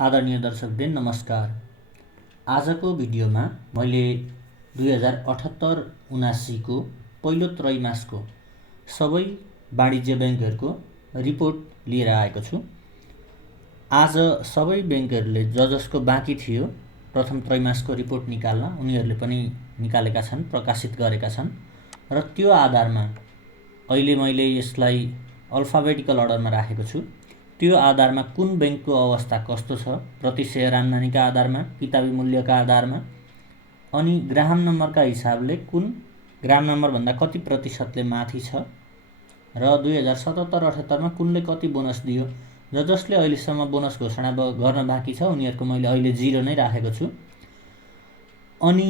आदरणीय दर्शकवृन्द नमस्कार। आजको भिडियोमा मैले 2078-79 को पहिलो त्रैमासको सबै वाणिज्य ब्याङ्कहरूको रिपोर्ट लिएर आएको छु। आज सबै ब्याङ्कहरूले जसको बाँकी थियो प्रथम त्रैमासको रिपोर्ट निकाल्न उनीहरूले पनि निकालेका छन्, प्रकाशित गरेका छन् र त्यो आधारमा अहिले मैले यसलाई अल्फाबेटिकल अर्डरमा राखेको छु। त्यो आधारमा कुन ब्याङ्कको अवस्था कस्तो छ, प्रति सेयर आम्दानीका आधारमा, किताबी मूल्यका आधारमा अनि ग्राहम नम्बरका हिसाबले कुन ग्राहम नम्बरभन्दा कति प्रतिशतले माथि छ र 2077-78 मा कुनले कति बोनस दियो, जसले अहिलेसम्म बोनस घोषणा गर्न बाँकी छ उनीहरूको मैले अहिले 0 नै राखेको छु। अनि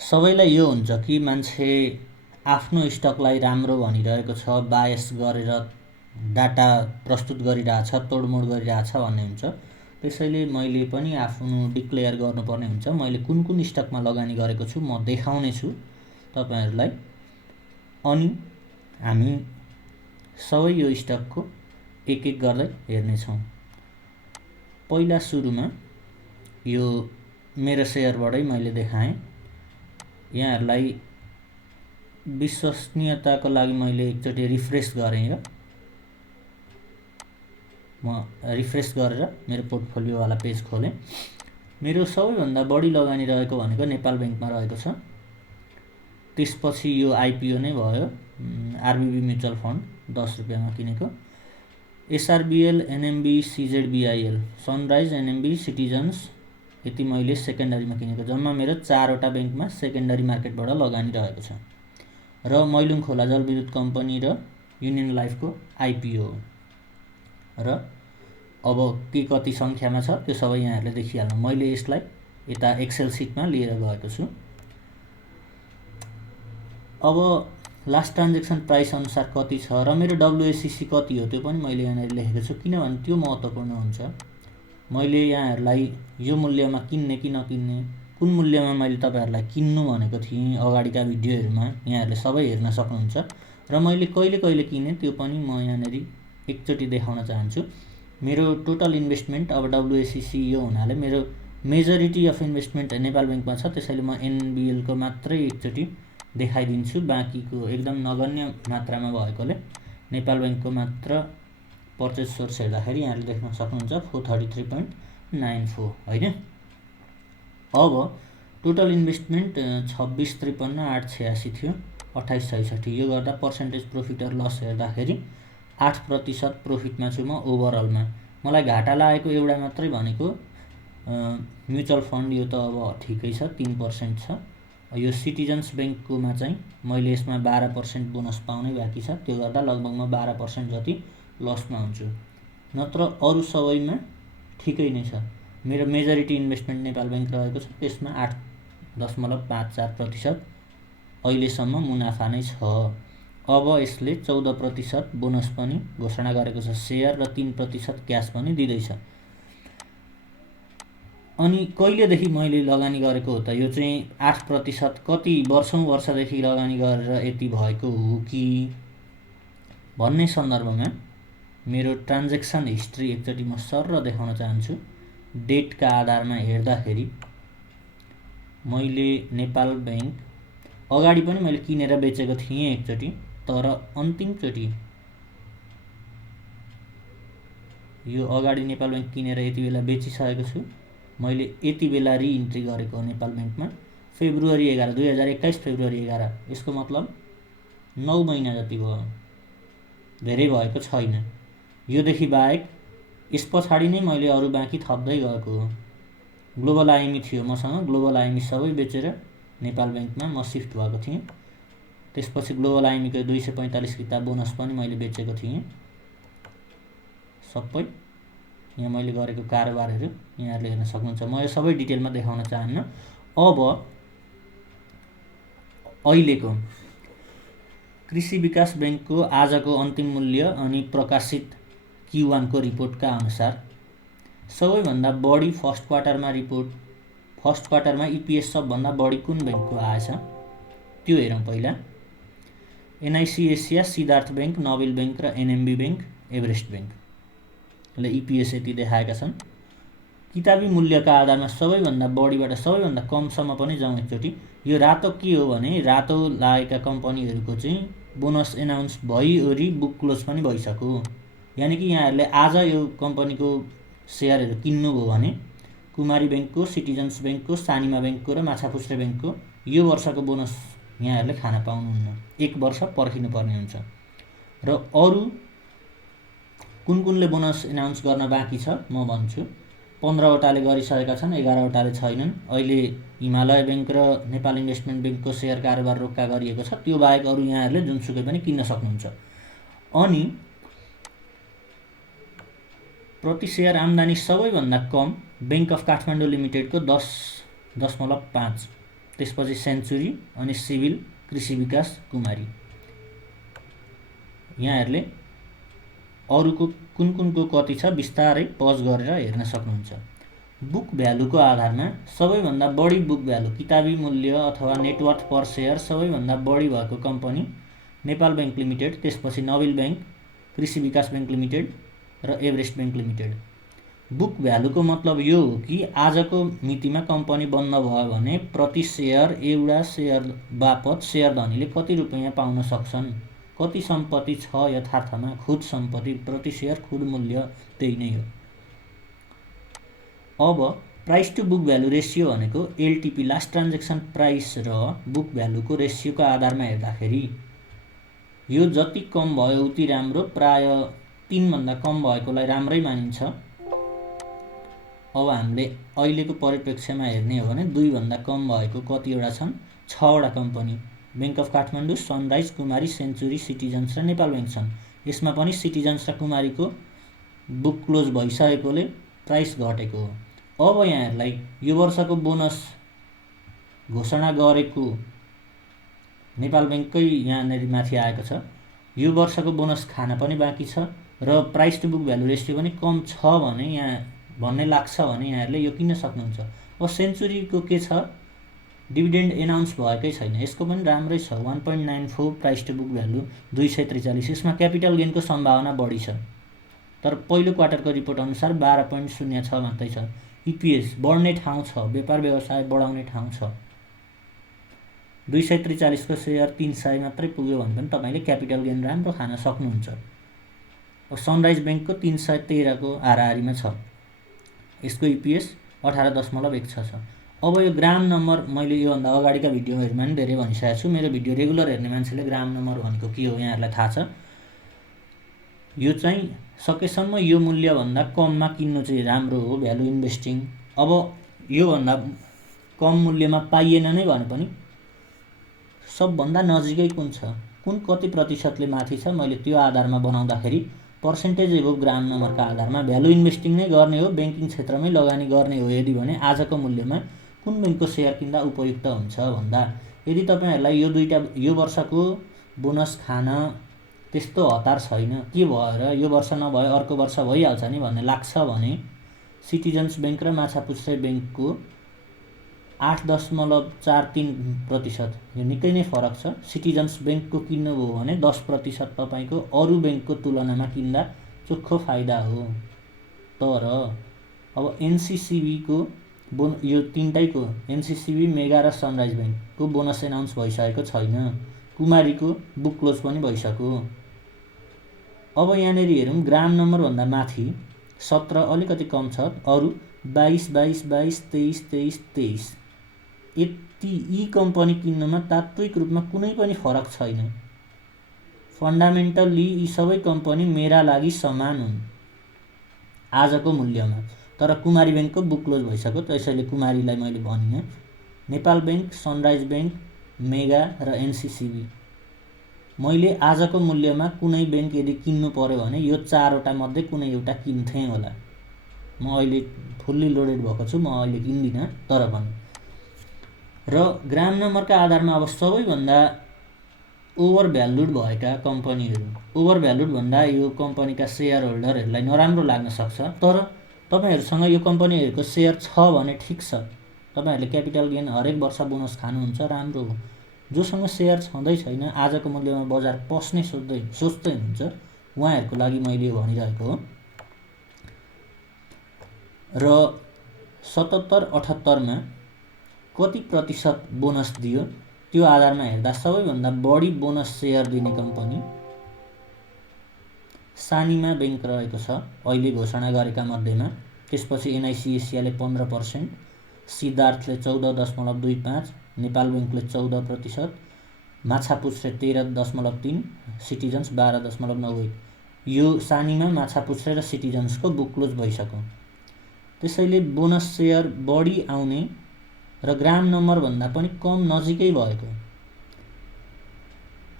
सबैलाई यो हुन्छ कि मान्छे आफ्नो स्टकलाई राम्रो भनिरहेको छ, बायस गरेर डाटा प्रस्तुत गरिरहेछ, तोडमोड गरिरहेछ भन्ने हुन्छ। त्यसैले मैले पनि आफ्नो डिक्लेयर गर्नुपर्ने हुन्छ। मैले कुन कुन स्टकमा लगानी गरेको छु म देखाउने छु तपाईहरुलाई। अनि हामी सबै यो स्टकको एक एक गर्दै हेर्नेछौँ। पहिला सुरुमा यो मेरो सेयरबाटै मैले देखाएँ। यहाँहरुलाई विश्वसनीयताको लागि मैले एकचोटि रिफ्रेश गरेँ र म रिफ्रेश गरेर मेरो पोर्टफोलियो वाला पेज खोलेँ। मेरो सबैभन्दा बढी लगानी रहेको भनेको नेपाल बैंकमा रहेको छ। त्यसपछि यो आइपिओ नै भयो, आरबीबी म्युचुअल फन्ड 10 रुपैयाँमा किनेको। एसआरबीएल, एनएमबी, सीजेडबीआईएल, सनराइज, एनएमबी, सिटिजन्स यति मैले सेकेन्डरीमा किनेको। जम्मा मेरो 4 वटा बैंकमा सेकेन्डरी मार्केटबाट लगानी रहेको छ र मैलुङ खोला जलविद्युत कम्पनी र युनियन लाइफको आइपिओ र अब के कति संख्यामा छ त्यो सबै यहाँहरुले देखिहाल्नु। मैले यसलाई यता एक्सेल सिटमा लिएर गएको छु। अब लास्ट ट्रान्ज्याक्सन प्राइस अनुसार कति छ र मेरो डब्ल्युएसीसी कति हो त्यो पनि मैले यहाँ लेखेको छु, किनभने त्यो महत्त्वपूर्ण हुन्छ। मैले यहाँहरुलाई यो मूल्यमा किन्ने कि नकिन्ने, कुन मूल्यमा मैले तपाईहरुलाई किन्नु भनेको थिएँ अगाडिका भिडियोहरुमा यहाँहरुले सबै हेर्न सक्नुहुन्छ र मैले कहिले कहिले किने त्यो पनि म यहाँनेरि एकचोटि देखाउन चाहन्छु। मेरो टोटल इन्भेस्टमेन्ट अब डब्ल्युएसीसी यो हुनाले मेरो मेजोरिटी अफ इन्भेस्टमेन्ट नेपाल बैंकमा छ, त्यसैले म एनबीएल को मात्रै एकचोटि देखाइदिन्छु। बाँकीको एकदम नगण्य मात्रामा भएकोले नेपाल बैंकको मात्र पर्चेज सोर्स हेर्दाखेरि यहाँले देख्न सक्नुहुन्छ 433.94 हैन। अब टोटल इन्भेस्टमेन्ट 26,53,886 थियो, 2866। यो गर्दा पर्सेन्टेज प्रॉफिट र लस हेर्दाखेरि 8% प्रॉफिटमा छु म ओभरअलमा। मलाई घाटा लागेको एउटा मात्रै भनेको म्युचुअल फन्ड, यो त अब ठिकै छ 3% छ। यो सिटिजन्स बैंककोमा चाहिँ मैले यसमा 12% बोनस पाउनै बाँकी छ, त्यो गर्दा लगभग म 12% जति लसमा हुन्छु। नत्र अरु सबैमा ठिकै नै छ। मेरो मेजोरिटी इन्भेस्टमेन्ट नेपाल बैंक रहेको छ, त्यसमा 8.54% अहिलेसम्म मुनाफा नै छ। अब यसले 14% बोनस पनि घोषणा गरेको छ सेयर र 3% क्याश पनि दिँदैछ। अनि कहिलेदेखि मैले लगानी गरेको हो त, यो चाहिँ 8% कति वर्षदेखि लगानी गरेर यति भएको हो कि भन्ने सन्दर्भमा मेरो ट्रान्ज्याक्सन हिस्ट्री एकचोटि म सरर देखाउन चाहन्छु। डेटका आधारमा हेर्दाखेरि मैले नेपाल बैंक अगाडि पनि मैले किनेर बेचेको थिएँ एकचोटि, तर अन्तिमचोटि यो अगाडि नेपाल बैंक किनेर यति बेला बेचिसकेको छु। मैले यति बेला रिइन्ट्री गरेको नेपाल बैंकमा फेब्रुअरी 11 2021 फेब्रुअरी 11। यसको मतलब 9 महिना जति भयो, धेरै भएको छैन। योदेखि बाहेक यस पछाडि नै मैले अरु बाँकी थप्दै गएको हो। ग्लोबल आइएमई थियो मसँग, ग्लोबल आइएमई सबै बेचेर नेपाल बैंकमा म शिफ्ट भएको थिएँ। त्यसपछि ग्लोबल आइएमई को 245 किताब बोनस पनि मैले बेचेको थिएँ। सबै यहाँ मैले गरेको कारोबारहरु यहाँहरुले हेर्न सक्नुहुन्छ। म यो सबै डिटेलमा देखाउन चाहन्न। अब अहिलेको कृषि विकास बैंकको आजको अन्तिम मूल्य अनि प्रकाशित Q1 को रिपोर्टका अनुसार सबैभन्दा बढी फर्स्ट क्वार्टरमा ईपीएस सबभन्दा बढी कुन बैंकको आएछ त्यो हेरौँ। पहिला NIC Asia, Siddhartha bank, Nobel bank र NMB bank, Everest bank. EPS यति देखाएका छन्। किताबी मूल्यका आधारमा सबैभन्दा बढीबाट सबैभन्दा कमसम्म पनि जाउँ एकचोटि। यो रातो के हो भने रातो लागेका कम्पनीहरूको चाहिँ बोनस एनाउन्स भइओरी बुक क्लोज पनि भइसक्यो। यानि कि यहाँहरूले आज यो कम्पनीको सेयरहरू किन्नुभयो भने कुमारी ब्याङ्कको, सिटिजन्स ब्याङ्कको, सानिमा ब्याङ्कको र माछापुच्छ्रे ब्याङ्कको यो वर्षको बोनस यहाँहरूले खान पाउनुहुन्न, 1 वर्ष पर्खिनुपर्ने हुन्छ। र अरू कुन कुनले बोनस एनाउन्स गर्न बाँकी छ म भन्छु। 15वटाले गरिसकेका छन्, 11वटाले छैनन्। अहिले हिमालय ब्याङ्क र नेपाल इन्भेस्टमेन्ट ब्याङ्कको सेयर कारोबार रोक्का गरिएको छ। त्यो बाहेक अरू यहाँहरूले जुनसुकै पनि किन्न सक्नुहुन्छ। अनि प्रति सेयर आम्दानी सबैभन्दा कम ब्याङ्क अफ काठमाडौँ लिमिटेडको 10.5, त्यसपछि सेन्चुरी, अनि सिभिल, कृषि विकास, कुमारी। यहाँहरूले अरूको कुन कुनको कति छ बिस्तारै पज गरेर हेर्न सक्नुहुन्छ। बुक भ्यालुको आधारमा सबैभन्दा बढी बुक भ्यालु, किताबी मूल्य अथवा नेटवर्थ पर सेयर सबैभन्दा बढी भएको कम्पनी नेपाल ब्याङ्क लिमिटेड, त्यसपछि नबिल ब्याङ्क, कृषि विकास ब्याङ्क लिमिटेड र एभरेस्ट ब्याङ्क लिमिटेड। बुक भ्यालुको मतलब यो हो कि आजको मितिमा कम्पनी बन्द भयो भने प्रति सेयर एउटा सेयर बापत सेयरधनीले कति रुपैयाँ पाउन सक्छन्, कति सम्पत्ति छ यथार्थमा, खुद सम्पत्ति प्रति सेयर खुद मूल्य त्यही नै हो। अब price to book value ratio भनेको एलटिपी, लास्ट ट्रान्जेक्सन प्राइस र बुक भ्यालुको रेसियोको आधारमा हेर्दाखेरि यो जति कम भयो उति राम्रो। प्राय 3 भन्दा कम भएकोलाई राम्रै मानिन्छ। अब हामीले अहिलेको परिप्रेक्ष्यमा हेर्ने हो भने 2 भन्दा कम भएको कतिवटा छन्? 6वटा company, bank of Kathmandu, Sunrise, Kumari, Century, Citizens र नेपाल ब्याङ्क छन्। यसमा पनि सिटिजन्स र कुमारीको बुक क्लोज भइसकेकोले प्राइस घटेको हो। अब यहाँहरूलाई यो वर्षको बोनस घोषणा गरेको नेपाल ब्याङ्ककै यहाँनिर माथि आएको छ। यो वर्षको बोनस खान पनि बाँकी छ र price to book value ratio पनि कम छ भने यहाँ भन्ने लाग्छ भने यहाँहरूले यो किन्न सक्नुहुन्छ। अब सेन्चुरीको के छ? डिभिडेन्ड एनाउन्स भएकै छैन, यसको पनि राम्रै छ, 1.94 प्राइस टु बुक भ्यालु, 243। यसमा क्यापिटल गेनको सम्भावना बढी छ, तर पहिलो क्वार्टरको रिपोर्ट अनुसार 12.06 मात्रै छ। इपिएस बढ्ने ठाउँ छ, व्यापार व्यवसाय बढाउने ठाउँ छ। 243 को सेयर 300 मात्रै पुग्यो भने पनि तपाईँले क्यापिटल गेन राम्रो खान सक्नुहुन्छ। अब सनराइज ब्याङ्कको 313 को हाराहारीमा छ, यसको इपिएस 18.16 छ। अब यो ग्राम नम्बर मैले योभन्दा अगाडिका भिडियोहरूमा पनि धेरै भनिसकेको छु। मेरो भिडियो रेगुलर हेर्ने मान्छेले ग्राम नम्बर भनेको के हो यहाँहरूलाई थाहा छ। यो चाहिँ सकेसम्म यो मूल्यभन्दा कममा किन्नु चाहिँ राम्रो हो, भ्यालु इन्भेस्टिङ। अब योभन्दा कम मूल्यमा पाइएन नै भने पनि सबभन्दा नजिकै कुन छ, कुन कति प्रतिशतले माथि छ, मैले त्यो आधारमा बनाउँदाखेरि पर्सेन्टेज एभव ग्राम नम्बरका आधारमा भ्यालु इन्भेस्टिङ नै गर्ने हो, ब्याङ्किङ क्षेत्रमै लगानी गर्ने हो यदि भने आजको मूल्यमा कुन ब्याङ्कको सेयर किन्दा उपयुक्त हुन्छ भन्दा। यदि तपाईँहरूलाई यो वर्षको बोनस खान त्यस्तो हतार छैन, के भएर यो वर्ष नभए अर्को वर्ष भइहाल्छ नि भन्ने लाग्छ भने सिटिजन्स ब्याङ्क र माछापुच्छ्रे ब्याङ्कको 8.43% यो निकै नै फरक छ। सिटिजन्स ब्याङ्कको किन्नुभयो भने 10% तपाईँको अरू ब्याङ्कको तुलनामा किन्दा चोखो फाइदा हो। तर अब एनसिसिबीको यो तिनटैको एनसिसिबी, मेगा र सनराइज ब्याङ्कको बोनस एनाउन्स भइसकेको छैन। कुमारीको बुक क्लोज पनि भइसक्यो। अब यहाँनिर हेरौँ ग्राम नम्बरभन्दा माथि 17 अलिकति कम छ, अरू 22, 22, 22, 23, 23, 23। यी कम्पनी किन्नमा तात्विक रूपमा कुनै पनि फरक छैन। फन्डामेन्टल्ली यी सबै कम्पनी मेरा लागि समान हुन् आजको मूल्यमा। तर कुमारी ब्याङ्कको बुक क्लोज भइसक्यो, त्यसैले कुमारीलाई मैले भनिनँ। Nepal bank, sunrise bank, mega र एनसिसिबी, मैले आजको मूल्यमा कुनै ब्याङ्क यदि किन्नु पर्यो भने यो 4वटा मध्ये कुनै एउटा किन्थेँ होला। म अहिले फुल्ली लोडेड भएको छु, म अहिले किन्दिनँ, तर पनि। र ग्राम नम्बरका आधारमा अब सबैभन्दा ओभर भ्यालुड भएका कम्पनीहरू, ओभर भ्यालुड भन्दा यो कम्पनीका सेयर होल्डरहरूलाई नराम्रो लाग्न सक्छ, तर तपाईँहरूसँग यो कम्पनीहरूको सेयर छ भने ठिक छ, तपाईँहरूले क्यापिटल गेन हरेक वर्ष बोनस खानुहुन्छ, राम्रो हो। जोसँग सेयर छँदै छैन, आजको मूल्यमा बजार पस्ने सोच्दै हुनुहुन्छ, उहाँहरूको लागि मैले यो भनिरहेको हो। र 77-78 कति प्रतिशत बोनस दियो त्यो आधारमा हेर्दा सबैभन्दा बढी बोनस सेयर दिने कम्पनी सानिमा बैंक रहेको छ अहिले घोषणा गरेका मध्येमा। त्यसपछि एनआइसी एसियाले 15%, सिद्धार्थले 14.25, नेपाल बैंकले 14%, माछापुच्छ्रे 13.3, सिटिजन्स 12.91। यो सानिमा, माछापुच्छ्रे र सिटिजन्सको बुक क्लोज भइसक्यो। त्यसैले बोनस सेयर बढी आउने र ग्राम नम्बरभन्दा पनि कम नजिकै भएको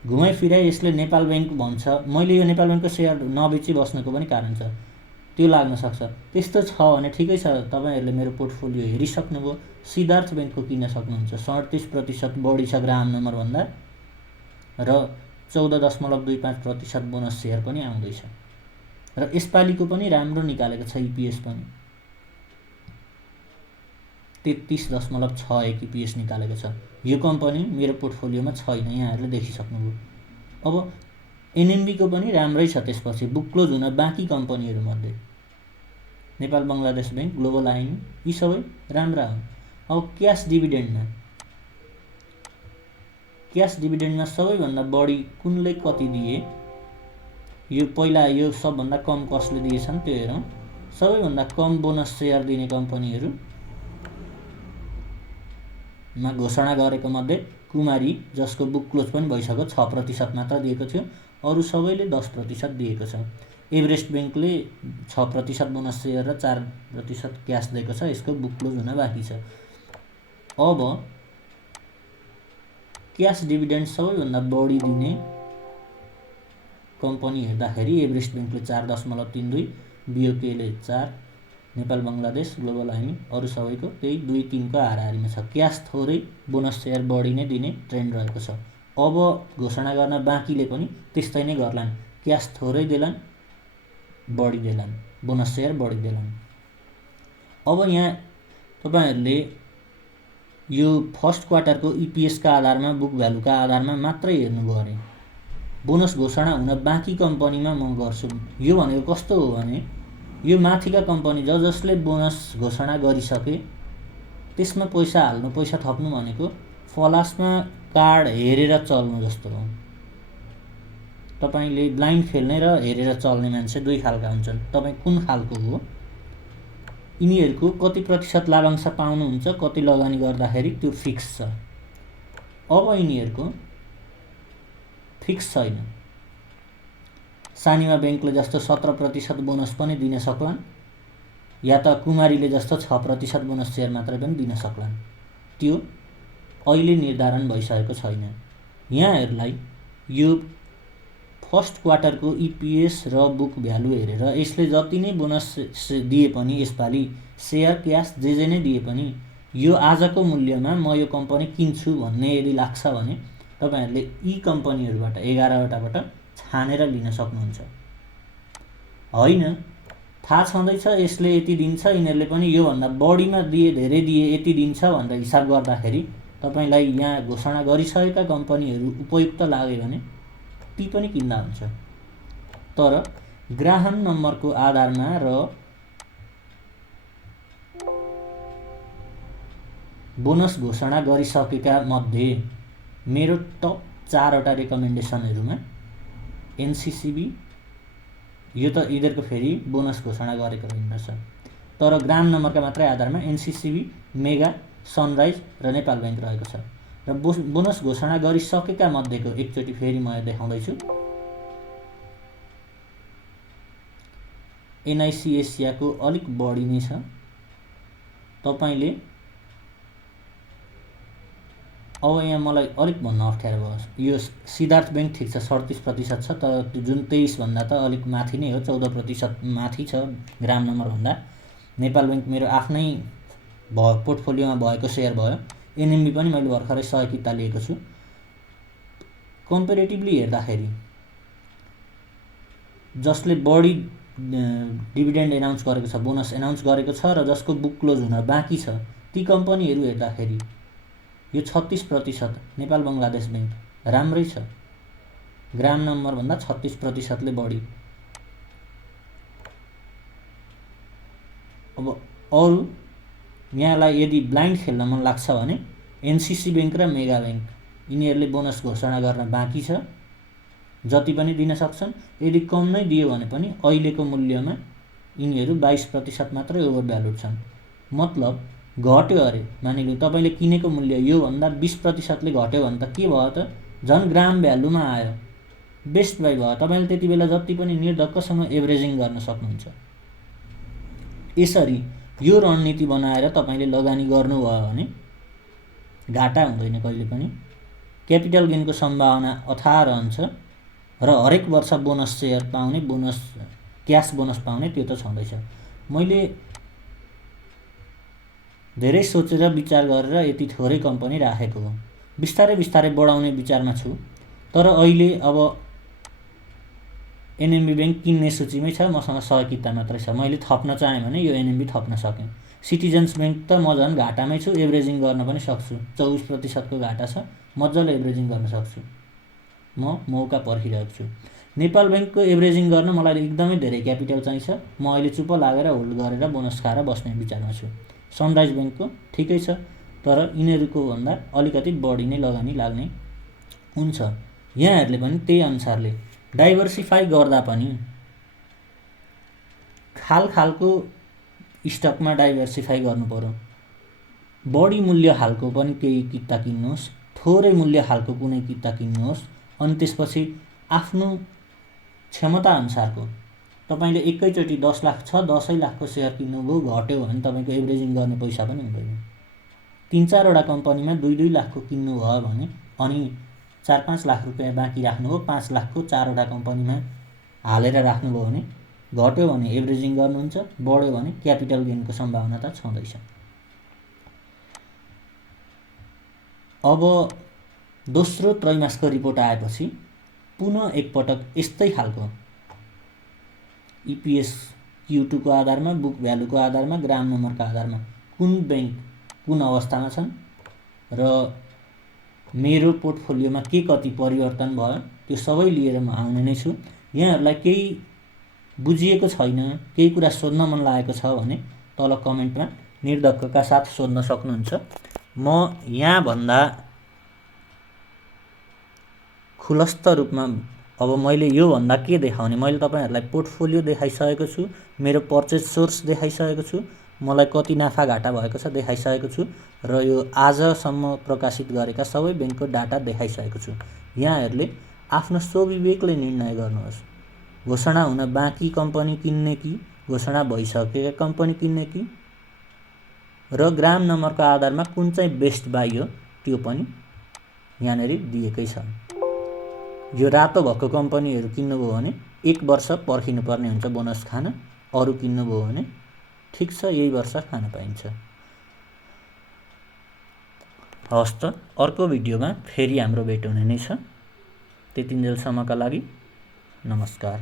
घुमाइफिराइ यसले नेपाल बैंक भन्छ। मैले यो नेपाल बैंकको सेयर नबेची बस्नुको पनि कारण छ, त्यो लाग्न सक्छ। त्यस्तो छ भने ठिकै छ, तपाईँहरूले मेरो पोर्टफोलियो हेरिसक्नुभयो। सिद्धार्थ बैंकको किन्न सक्नुहुन्छ, 37% बढी छ ग्राम नम्बरभन्दा र 14.25% बोनस सेयर पनि आउँदैछ। र यसपालिको पनि राम्रो निकालेको छ, इपिएस पनि 33.61 इपिएस निकालेको छ। यो कम्पनी मेरो पोर्टफोलियोमा छैन, यहाँहरूले देखिसक्नुभयो। अब एनएमबीको पनि राम्रै छ। त्यसपछि बुक क्लोज हुन बाँकी कम्पनीहरूमध्ये नेपाल बङ्गलादेश बैंक, ग्लोबल आइनी, यी सबै राम्रा हुन्। अब क्यास डिभिडेन्डमा सबैभन्दा बढी कुनले कति दिए, यो पहिला यो सबभन्दा कम कसले दिएछन् त्यो हेरौँ। सबैभन्दा कम बोनस सेयर दिने कम्पनीहरू मा घोषणा गरेको मध्ये कुमारी, जसको बुक क्लोज पनि भइसक्यो, 6% मात्र दिएको थियो, अरू सबैले 10% दिएको छ। एभरेस्ट बैंकले 6% बोनस सेयर र 4% क्यास दिएको छ, यसको बुक क्लोज हुन बाँकी छ। अब क्यास डिभिडेन्ड सबैभन्दा बढी दिने कम्पनी हेर्दाखेरि एभरेस्ट बैंकले 4.32, बिओकेले 4, नेपाल बङ्गलादेश, ग्लोबल आइनी, अरू सबैको त्यही 2-3 को हाराहारीमा छ। क्यास थोरै, बोनस सेयर बढी नै दिने ट्रेन्ड रहेको छ। अब घोषणा गर्न बाँकीले पनि त्यस्तै नै गर्लान्, क्यास थोरै देलान्, बढी देलान्, बोनस सेयर बढी देलान्। अब यहाँ तपाईँहरूले यो फर्स्ट क्वार्टरको इपिएसका आधारमा, बुक भ्यालुका आधारमा मात्रै हेर्नुभयो अरे बोनस घोषणा हुन बाँकी कम्पनीमा म गर्छु। यो भनेको कस्तो हो भने, यो माथिका कम्पनी जसले बोनस घोषणा गरिसके त्यसमा पैसा हाल्नु, पैसा थप्नु भनेको फलासमा कार्ड हेरेर चल्नु जस्तो हो। तपाईँले ब्लाइन्ड खेल्ने र हेरेर चल्ने मान्छे दुई खालका हुन्छन्। तपाईँ कुन खालको हो? यिनीहरूको कति प्रतिशत लाभांश पाउनुहुन्छ, कति लगानी गर्दाखेरि त्यो फिक्स छ। अब यिनीहरूको फिक्स छैन। सानिमा बैंकले जस्तो 17% बोनस पनि दिन सक्लान्, या त कुमारीले जस्तो 6% बोनस सेयर मात्रै पनि दिन सक्लान्। त्यो अहिले निर्धारण भइसकेको छैन। यहाँहरूलाई यो फर्स्ट क्वार्टरको इपिएस र बुक भ्यालु हेरेर यसले जति नै बोनस दिए पनि, यसपालि सेयर, क्यास जे नै दिए पनि, यो आजको मूल्यमा म यो कम्पनी किन्छु भन्ने यदि लाग्छ भने तपाईँहरूले यी कम्पनीहरूबाट 11वटाबाट छानेर लिन सक्नुहुन्छ। होइन, थाहा छँदैछ यसले यति दिन्छ, यिनीहरूले पनि योभन्दा बढीमा दिए, धेरै दिए, यति दिन्छ भनेर हिसाब गर्दाखेरि तपाईँलाई यहाँ घोषणा गरिसकेका कम्पनीहरू उपयुक्त लाग्यो भने ती पनि किन्दा हुन्छ। तर ग्राहक नम्बरको आधारमा र बोनस घोषणा गरिसकेका मध्ये मेरो टप 4वटा रेकमेन्डेसनहरूमा एनसिसिबी, यो त यिनीहरूको फेरि बोनस घोषणा गरेको रहेछ, तर ग्राम नम्बरका मात्रै आधारमा एनसिसिबी, मेगा, सनराइज र नेपाल बैंक रहेको छ। र बोनस घोषणा गरिसकेका मध्येको एकचोटि फेरि म देखाउँदैछु। एनआइसी एसियाको अलिक बढी नै छ। तपाईँले अब यहाँ मलाई अलिक भन्न अप्ठ्यारो भयो। यो सिद्धार्थ बैंक ठिक छ, 37% छ, तर जुन 23 भन्दा त अलिक माथि नै हो, 14% माथि छ ग्राम नम्बरभन्दा। नेपाल बैंक मेरो आफ्नै पोर्टफोलियोमा भएको सेयर भयो। एनएमबी पनि मैले भर्खरै 100 किता लिएको छु। कम्पेरेटिभली हेर्दाखेरि जसले बढी डिभिडेन्ड एनाउन्स गरेको छ, बोनस एनाउन्स गरेको छ र जसको बुक क्लोज हुन बाँकी छ, ती कम्पनीहरू हेर्दाखेरि यो 36% नेपाल बङ्गलादेश बैंक राम्रै छ। ग्राम नम्बरभन्दा 36%ले बढी। अब अरू यहाँलाई यदि ब्लाइन्ड खेल्न मन लाग्छ भने एनसिसी बैंक र मेगा बैंक यिनीहरूले बोनस घोषणा गर्न बाँकी छ, जति पनि दिन सक्छन्। यदि कम नै दियो भने पनि अहिलेको मूल्यमा यिनीहरू 22% मात्रै ओभर भ्यालुड छन्। मतलब घट्यो अरे, मानिलिउँ तपाईँले किनेको मूल्य योभन्दा 20%ले घट्यो भने त के भयो त, झन् ग्राम भ्यालुमा आयो, बेस्ट बाई भयो। तपाईँले त्यति बेला जति पनि निर्धक्कसँग एभरेजिङ गर्न सक्नुहुन्छ। यसरी यो रणनीति बनाएर तपाईँले लगानी गर्नुभयो भने घाटा हुँदैन कहिले पनि। क्यापिटल गेनको सम्भावना अथाह रहन्छ र हरेक वर्ष बोनस सेयर पाउने, बोनस क्यास बोनस पाउने त्यो त छँदैछ। मैले धेरै सोचेर विचार गरेर यति थोरै कम्पनी राखेको हो। बिस्तारै बिस्तारै बढाउने विचारमा छु, तर अहिले अब एनएमबी बैंक किन्ने सूचीमै छ, मसँग 100 किता मात्रै छ। मैले थप्न चाहेँ भने यो एनएमबी थप्न सकेँ। सिटिजन्स बैंक त म झन् घाटामै छु, एभरेजिङ गर्न पनि सक्छु। 24% को घाटा छ, मजाले एभरेजिङ गर्न सक्छु। म मौका पर्खिरहेको छु। नेपाल बैंकको एभरेजिङ गर्न मलाई एकदमै धेरै क्यापिटल चाहिन्छ। म अहिले चुप लागेर होल्ड गरेर बोनस खाएर बस्ने विचारमा छु। सनराइज बैंकको ठिकै छ, तर यिनीहरूको भन्दा अलिकति बढी नै लगानी लाग्ने हुन्छ। यहाँहरूले पनि त्यही अनुसारले डाइभर्सिफाई गर्दा पनि खालको स्टकमा डाइभर्सिफाई गर्नु पर्यो। बढी मूल्य हालको पनि केही किता किन्नुहोस्, थोरै मूल्य हालको कुनै किता किन्नुहोस्, अनि त्यसपछि आफ्नो क्षमता अनुसारको तपाईँले एकैचोटि 10 लाख छ 10 लाखको सेयर किन्नुभयो, घट्यो भने तपाईँको एभरेजिङ गर्ने पैसा पनि हुँदैन। 3-4 वटा कम्पनीमा 2-2 लाखको किन्नुभयो भने अनि 4-5 लाख रुपियाँ बाँकी राख्नुभयो, 5 लाखको 4 वटा कम्पनीमा हालेर राख्नुभयो भने घट्यो भने एभरेजिङ गर्नुहुन्छ, बढ्यो भने क्यापिटल गेनको सम्भावना त छँदैछ। अब दोस्रो त्रैमासिकको रिपोर्ट आएपछि पुनः एकपटक यस्तै खालको इपिएस Q2 को आधारमा, बुक भ्यालुको आधारमा, ग्राम नम्बरको आधारमा कुन बैंक कुन अवस्थामा छन् र मेरो पोर्टफोलियोमा के कति परिवर्तन भयो त्यो सबै लिएर म आउने नै छु। यहाँहरूलाई केही बुझिएको छैन, केही कुरा सोध्न मन लागेको छ भने तल कमेन्टमा निर्धक्कका साथ सोध्न सक्नुहुन्छ। म यहाँभन्दा खुलस्त रूपमा अब मैले योभन्दा के देखाउने, मैले तपाईँहरूलाई पोर्टफोलियो देखाइसकेको छु, मेरो पर्चेज सोर्स देखाइसकेको छु, मलाई कति नाफा घाटा भएको छ देखाइसकेको छु र यो आजसम्म प्रकाशित गरेका सबै बैंकको डाटा देखाइसकेको छु। यहाँहरूले आफ्नो स्वविवेकले निर्णय गर्नुहोस्। घोषणा हुन बाँकी कम्पनी किन्ने कि घोषणा भइसकेका कम्पनी किन्ने कि र ग्राम नम्बरको आधारमा कुन चाहिँ बेस्ट बाई हो त्यो पनि यहाँनेरि दिएकै छ। यो रातो भएको कम्पनीहरू किन्नुभयो भने 1 वर्ष पर्खिनुपर्ने हुन्छ बोनस खान, अरू किन्नुभयो भने ठिक छ यही वर्ष खान पाइन्छ। हवस् त, अर्को भिडियोमा फेरि हाम्रो भेट हुने नै छ। त्यतिन्जेलसम्मका लागि नमस्कार।